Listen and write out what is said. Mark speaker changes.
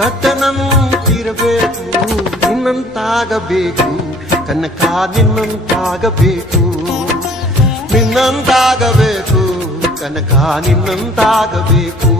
Speaker 1: ದಟ್ಟನಂತಿರಬೇಕು ನಿನ್ನಂತಾಗಬೇಕು ಕನಕ ನಿನ್ನಂತಾಗಬೇಕು ನಿನ್ನಂತಾಗಬೇಕು ಕನಕ ನಿನ್ನಂತಾಗಬೇಕು